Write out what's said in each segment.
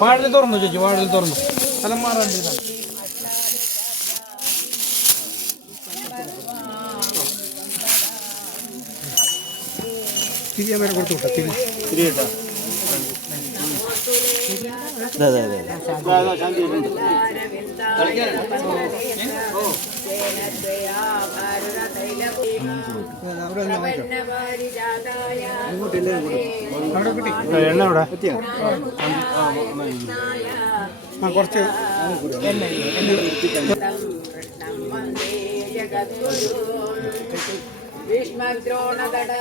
വാഴൽ തുറന്നു ചേച്ചി വാഴൽ തുറന്നു. സ്ഥലം മാറാണ്ടിരുന്ന തിരിയാൻ വരെ കൊടുത്തു വിട്ടാ തിരി. തിരിയട്ടാ ഒന്ന് വാങ്ങിക്കോ. അവിടെ കിട്ടി എണ്ണ ഇവിടെ ആ കുറച്ച് ഭീഷ്മദ്രോണതട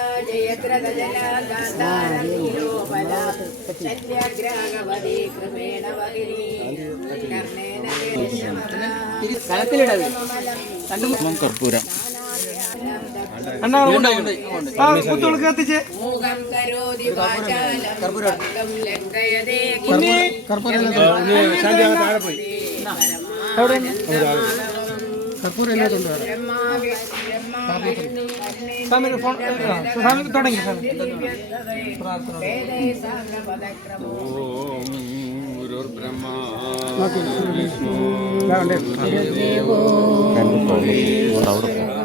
കർപ്പൂരം കുത്തുകൾക്ക് എല്ലാത്തുണ്ട് സ്വാമി ഫോൺ സ്വാമി തുടങ്ങി സ്വാമി പ്രാർത്ഥന പോ അയണ്ടാഞ്ഞു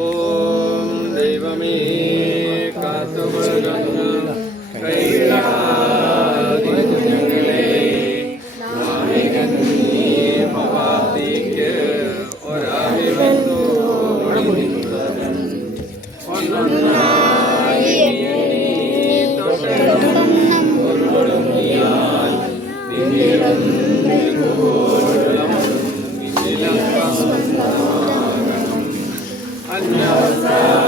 ഓം ദൈവമേ കാത്തുമൃഗങ്ങൾ മഹാത്തിക്ക് ഒരാളിവന്നു Christmas.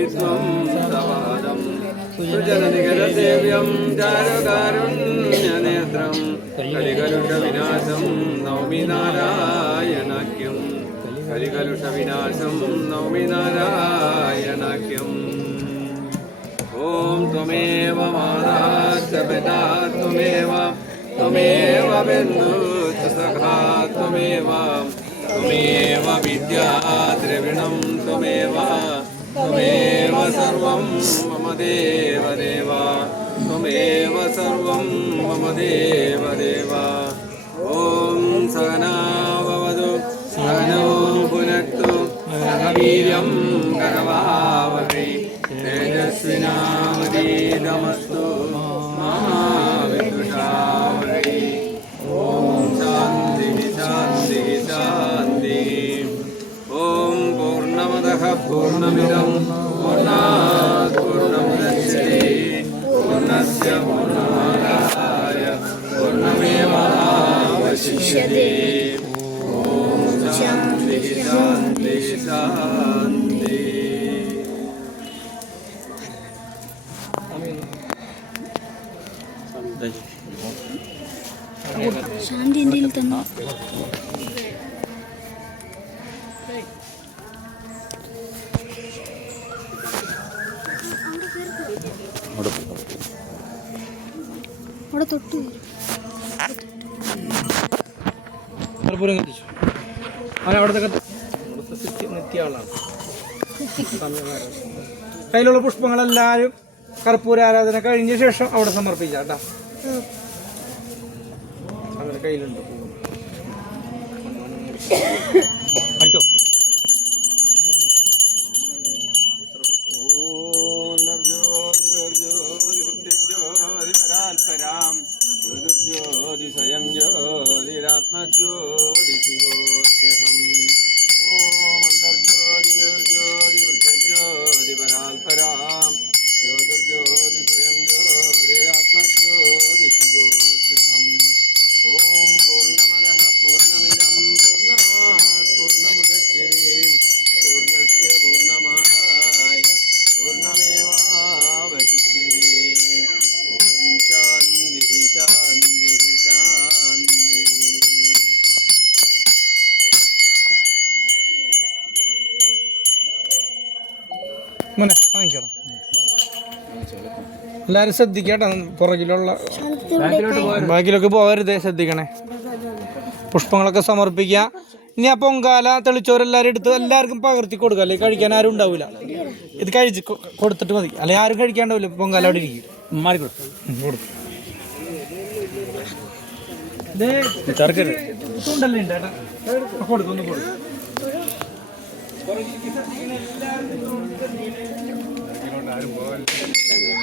പാപവിദ്വം സപാദം സുജനനികരസേവ്യം ചാരുകാരുണ്യനേത്രം കലികലുഷവിനാശം നൗമി നാരായണാഖ്യം കലികലുഷവിനാശം നൗമി നാരായണാഖ്യം ഓം ത്വമേവ മാതാച്ച പിതാ ത്വമേവ ത്വമേവ ബന്ധുച്ച സഖാ ത്വമേവ ത്വമേവ വിദ്യാ ദ്രവിണം ത്വമേവ त्वमेव सर्वं मम देवदेवा त्वमेव सर्वं मम देवदेवा। ॐ सना भवतु पुनत्तु പൂർണ്ണമേവാവശിഷ്യത്തെ ഓം ശാന്തി ശാന്തി ശാന്തി ശാന്തി എൻ്റെ തന്നു അവിടെ തൊട്ട് കർപ്പൂരം കത്തിച്ചു. അവൻ അവിടുത്തെ നിത്യ ആളാണ് കയ്യിലുള്ള പുഷ്പങ്ങളെല്ലാവരും കർപ്പൂര ആരാധന കഴിഞ്ഞ ശേഷം അവിടെ സമർപ്പിച്ച കേട്ടോ. അങ്ങനെ കയ്യിലുണ്ട്. പൂവ്. न ज्योतिः മോനെ വാങ്ങിച്ചോളാം എല്ലാരും ശ്രദ്ധിക്കട്ടെ പുറകിലുള്ള ബാക്കിലൊക്കെ പോകരുത് ശ്രദ്ധിക്കണേ. പുഷ്പങ്ങളൊക്കെ സമർപ്പിക്കുക. ഇനി ആ പൊങ്കാല തെളിച്ചോരെല്ലാവരും എടുത്ത് എല്ലാവർക്കും പകർത്തി കൊടുക്കുക. അല്ലെങ്കിൽ കഴിക്കാൻ ആരും ഉണ്ടാവില്ല ഇത് കഴിച്ച് കൊടുത്തിട്ട് മതി. അല്ലെങ്കിൽ ആരും കഴിക്കാണ്ടാവില്ല പൊങ്കാല അവിടെ ഇരിക്കും. മാറി കൊടുക്കും. കൊടുക്കും. കൊടുക്കും. ഒന്ന് കൊടുക്കും